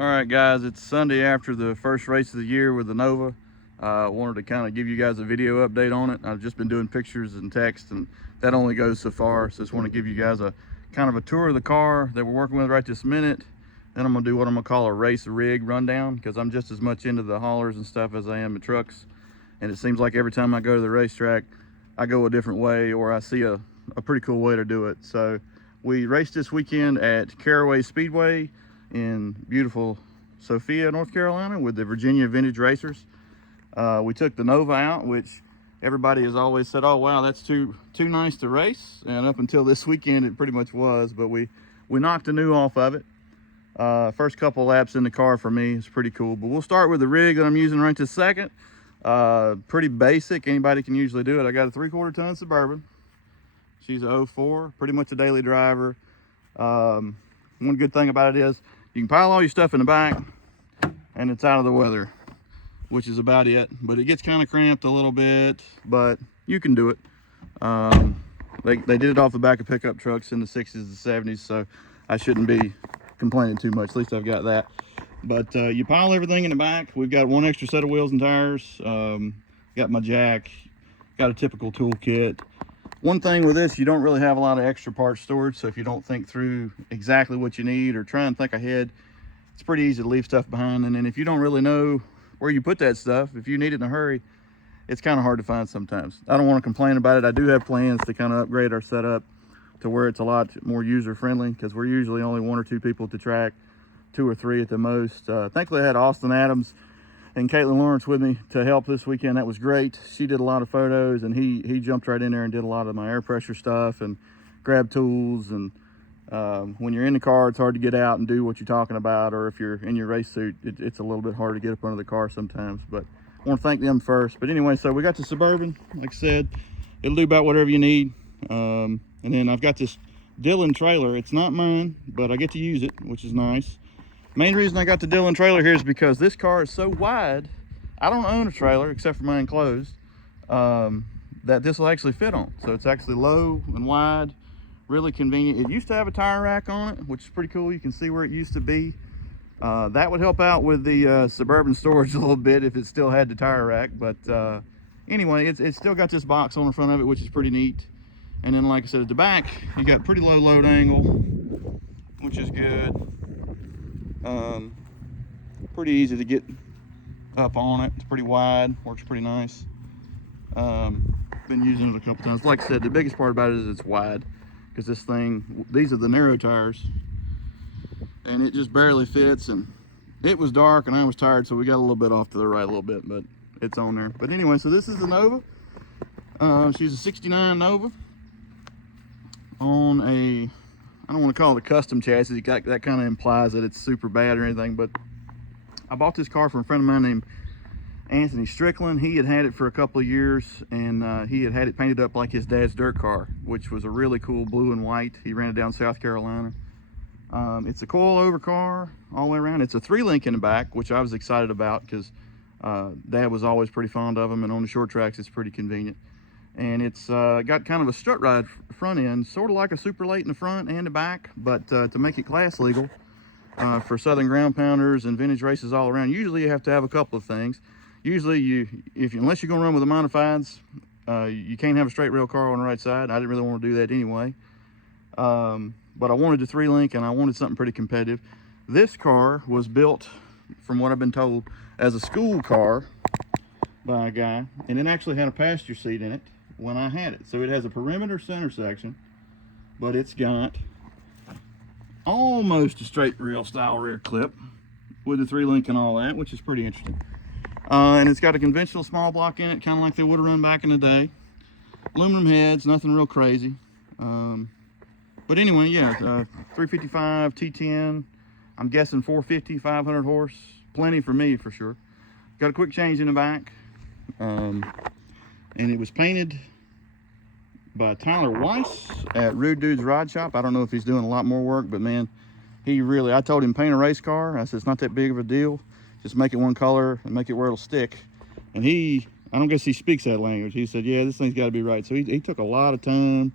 All right, guys, it's Sunday after the first race of the year with the Nova. I wanted to kind of give you guys a video update on it. I've just been doing pictures and text, and that only goes so far. So just want to give you guys a kind of a tour of the car that we're working with right this minute. Then I'm gonna do what I'm gonna call a race rig rundown, because I'm just as much into the haulers and stuff as I am the trucks. And it seems like every time I go to the racetrack, I go a different way, or I see a pretty cool way to do it. So we raced this weekend at Caraway Speedway in beautiful Sophia, North Carolina, with the Virginia Vintage Racers. We took the Nova out, which everybody has always said, oh wow, that's too nice to race, and up until this weekend it pretty much was. But we knocked the new off of it. First couple laps in the car for me is pretty cool. But we'll start with the rig that I'm using right this second. Pretty basic, anybody can usually do it. I got a 3/4 ton Suburban. She's a 04, pretty much a daily driver. One good thing about it is you can pile all your stuff in the back and it's out of the weather, which is about it. But it gets kind of cramped a little bit, but you can do it. They did it off the back of pickup trucks in the 60s and 70s, so I shouldn't be complaining too much. At least I've got that. But you pile everything in the back. We've got one extra set of wheels and tires. Got my jack, got a typical tool kit. One thing with this, you don't really have a lot of extra parts storage, so if you don't think through exactly what you need or try and think ahead, it's pretty easy to leave stuff behind. And then if you don't really know where you put that stuff, if you need it in a hurry, it's kind of hard to find sometimes. I don't want to complain about it. I do have plans to kind of upgrade our setup to where it's a lot more user-friendly, because we're usually only 1 or 2 people at the track, 2 or 3 at the most. Thankfully I had Austin Adams and Caitlin Lawrence with me to help this weekend. That was great. She did a lot of photos, and he jumped right in there and did a lot of my air pressure stuff and grabbed tools. And when you're in the car, it's hard to get out and do what you're talking about, or if you're in your race suit, it's a little bit hard to get up under the car sometimes. But I want to thank them first. But anyway, so we got the Suburban. Like I said, it'll do about whatever you need. And then I've got this Dillon trailer. It's not mine, but I get to use it, which is nice. Main reason I got the Dillon trailer here is because this car is so wide. I don't own a trailer except for my enclosed, that this will actually fit on. So it's actually low and wide, really convenient. It used to have a tire rack on it, which is pretty cool. You can see where it used to be. That would help out with the Suburban storage a little bit if it still had the tire rack. But anyway, it's still got this box on the front of it, which is pretty neat. And then, like I said, at the back, you got pretty low load angle, which is good. Pretty easy to get up on it. It's pretty wide, works pretty nice. Been using it a couple times. Like I said, the biggest part about it is it's wide, because this thing, these are the narrow tires, and it just barely fits. And it was dark and I was tired, so we got a little bit off to the right a little bit, but it's on there. But anyway, so this is the Nova. She's a 69 Nova on a, I don't want to call it a custom chassis. That kind of implies that it's super bad or anything, but I bought this car from a friend of mine named Anthony Strickland. He had it for a couple of years, and he had it painted up like his dad's dirt car, which was a really cool blue and white. He ran it down South Carolina. It's a coil-over car all the way around. It's a 3-link in the back, which I was excited about, because Dad was always pretty fond of them, and on the short tracks it's pretty convenient. And it's got kind of a strut ride front end, sort of like a Super Late in the front and the back, but to make it class legal for Southern ground pounders and vintage races all around, usually you have to have a couple of things. Usually, unless you're going to run with the modifieds, you can't have a straight rail car on the right side. I didn't really want to do that anyway. But I wanted a 3-link, and I wanted something pretty competitive. This car was built, from what I've been told, as a school car by a guy, and it actually had a passenger seat in it when I had it. So it has a perimeter center section, but it's got almost a straight rail style rear clip with the 3-link and all that, which is pretty interesting. And it's got a conventional small block in it, kind of like they would have run back in the day. Aluminum heads, nothing real crazy. But anyway, yeah, 355 T10, I'm guessing 450, 500 horse, plenty for me for sure. Got a quick change in the back. And it was painted by Tyler Weiss at Rude Dude's Rod Shop. I don't know if he's doing a lot more work, but man, I told him paint a race car. I said, it's not that big of a deal. Just make it one color and make it where it'll stick. And I don't guess he speaks that language. He said, yeah, this thing's got to be right. So he took a lot of time.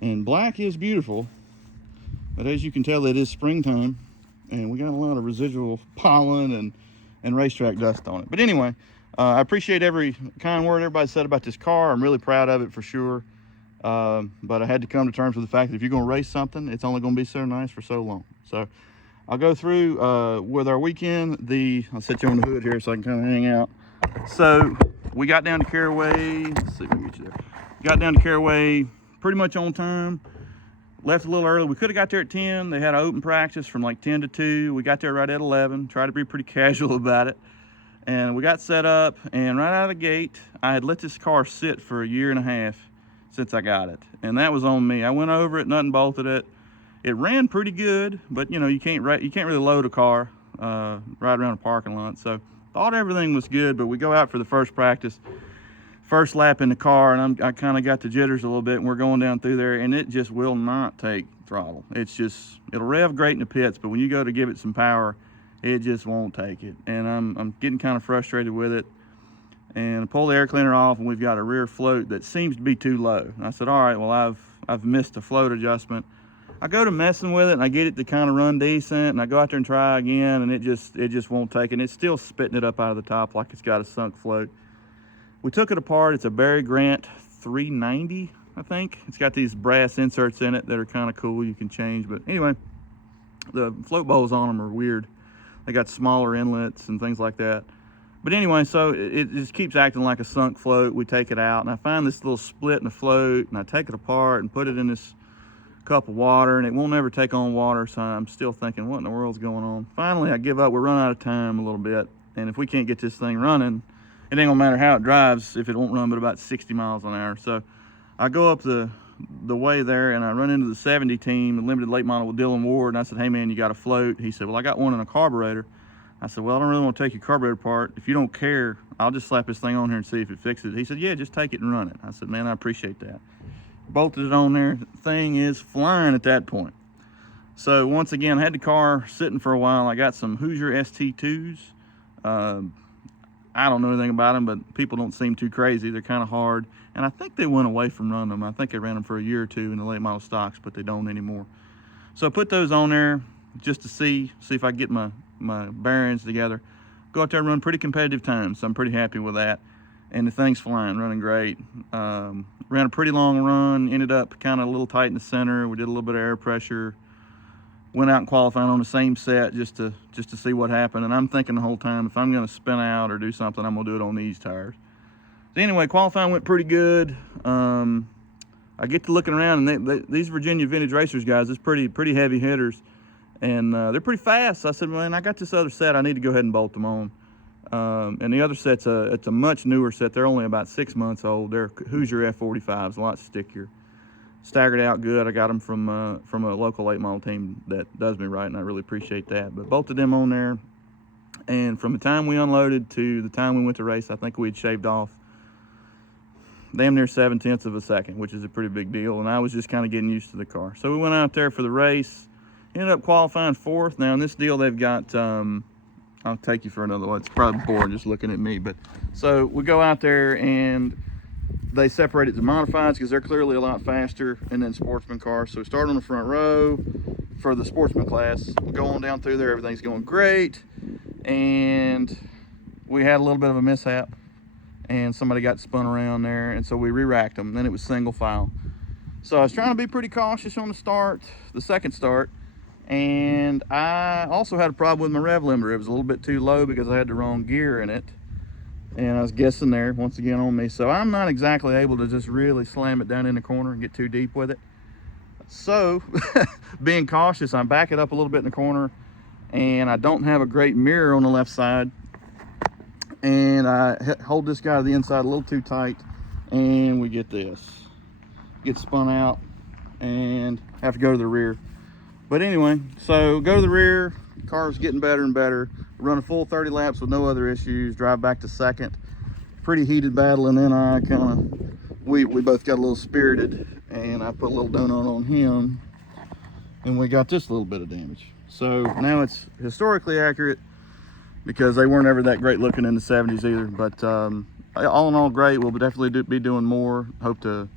And black is beautiful, but as you can tell, it is springtime, and we got a lot of residual pollen and racetrack dust on it. But anyway, I appreciate every kind word everybody said about this car. I'm really proud of it for sure. But I had to come to terms with the fact that if you're going to race something, it's only going to be so nice for so long. So I'll go through with our weekend. I'll set you on the hood here so I can kind of hang out. So we got down to Caraway. Let's see if we can get you there. Got down to Caraway pretty much on time. Left a little early. We could have got there at 10. They had an open practice from like 10 to 2. We got there right at 11. Tried to be pretty casual about it. And we got set up, and right out of the gate, I had let this car sit for 1.5 years since I got it. And that was on me. I went over it, nut and bolted it. It ran pretty good, but you know, you can't really load a car right around a parking lot. So thought everything was good, but we go out for the first practice, first lap in the car, and I kind of got the jitters a little bit, and we're going down through there, and it just will not take throttle. It'll rev great in the pits, but when you go to give it some power, it just won't take it. And I'm getting kind of frustrated with it. And I pull the air cleaner off, and we've got a rear float that seems to be too low. And I said, all right, well, I've missed a float adjustment. I go to messing with it, and I get it to kind of run decent, and I go out there and try again, and it just won't take it. And it's still spitting it up out of the top like it's got a sunk float. We took it apart. It's a Barry Grant 390, I think. It's got these brass inserts in it that are kind of cool. You can change. But anyway, the float bowls on them are weird. They got smaller inlets and things like that. But anyway, so it just keeps acting like a sunk float. We take it out, and I find this little split in the float, and I take it apart and put it in this cup of water, and it won't ever take on water. So I'm still thinking, what in the world's going on? Finally, I give up. We're running out of time a little bit, and if we can't get this thing running, it ain't gonna matter how it drives if it won't run but about 60 miles an hour. So I go up the way there, and I run into the 70 team, the limited late model with Dylan Ward, and I said, hey man, you got a float? He said, well, I got one in a carburetor. I said, well, I don't really want to take your carburetor apart. If you don't care, I'll just slap this thing on here and see if it fixes it. He said, yeah, just take it and run it. I said, man, I appreciate that. Bolted it on there. The thing is flying at that point. So once again, I had the car sitting for a while. I got some Hoosier ST2s. I don't know anything about them, but people don't seem too crazy. They're kind of hard. And I think they went away from running them. I think they ran them for a year or two in the late model stocks, but they don't anymore. So I put those on there just to see if I get my bearings together. Go out there and run pretty competitive times, so I'm pretty happy with that. And the thing's flying, running great. Ran a pretty long run, ended up kind of a little tight in the center. We did a little bit of air pressure. Went out and qualified on the same set just to see what happened. And I'm thinking the whole time, if I'm going to spin out or do something, I'm going to do it on these tires. So anyway, qualifying went pretty good. I get to looking around, and these Virginia Vintage Racers guys, it's pretty heavy hitters, and they're pretty fast. So I said, man, I got this other set. I need to go ahead and bolt them on. And the other set's it's a much newer set. They're only about 6 months old. They're Hoosier F45s, a lot stickier. Staggered out good. I got them from a local late model team that does me right, and I really appreciate that. But bolted them on there, and from the time we unloaded to the time we went to race, I think we had shaved off damn near 7/10 of a second, which is a pretty big deal. And I was just kind of getting used to the car. So we went out there for the race, ended up qualifying 4th. Now in this deal, they've got I'll take you for another one. It's probably boring just looking at me, but so we go out there and they separated the modifieds because they're clearly a lot faster, and then sportsman cars. So we start on the front row for the sportsman class. We go on down through there, everything's going great, and we had a little bit of a mishap, and somebody got spun around there, and so we re-racked them. Then it was single file. So I was trying to be pretty cautious on the second start, and I also had a problem with my rev limiter. It was a little bit too low because I had the wrong gear in it. And I was guessing there, once again, on me. So I'm not exactly able to just really slam it down in the corner and get too deep with it. So, being cautious, I back it up a little bit in the corner, and I don't have a great mirror on the left side. And I hold this guy to the inside a little too tight, and we get this. Get spun out, and have to go to the rear. But anyway, so go to the rear, car's getting better and better. Run a full 30 laps with no other issues, drive back to second. Pretty heated battle, and then we both got a little spirited, and I put a little donut on him, and we got this little bit of damage. So now it's historically accurate because they weren't ever that great looking in the 70s either. But all in all, great. We'll definitely be doing more. Hope to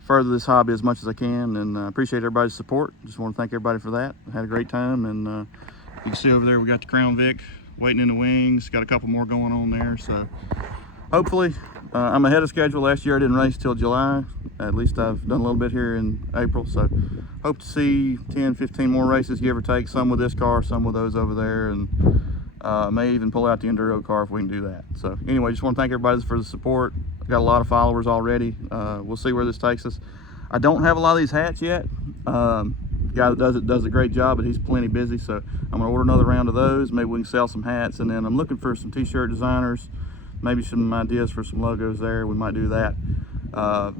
further this hobby as much as I can, and appreciate everybody's support. Just want to thank everybody for that. I had a great time, and You can see over there we got the Crown Vic waiting in the wings. Got a couple more going on there. So hopefully, I'm ahead of schedule. Last year I didn't race till July. At least I've done a little bit here in April. So hope to see 10, 15 more races, give or take. Some with this car, some with those over there, and may even pull out the enduro car if we can do that. So anyway, just want to thank everybody for the support. I've got a lot of followers already. We'll see where this takes us. I don't have a lot of these hats yet. The guy that does a great job, but he's plenty busy, so I'm gonna order another round of those. Maybe we can sell some hats, and then I'm looking for some t-shirt designers, maybe some ideas for some logos there. We might do that.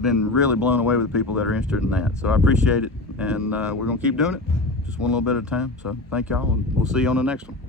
Been really blown away with the people that are interested in that, so I appreciate it, and we're gonna keep doing it just one little bit at a time. So thank y'all, and we'll see you on the next one.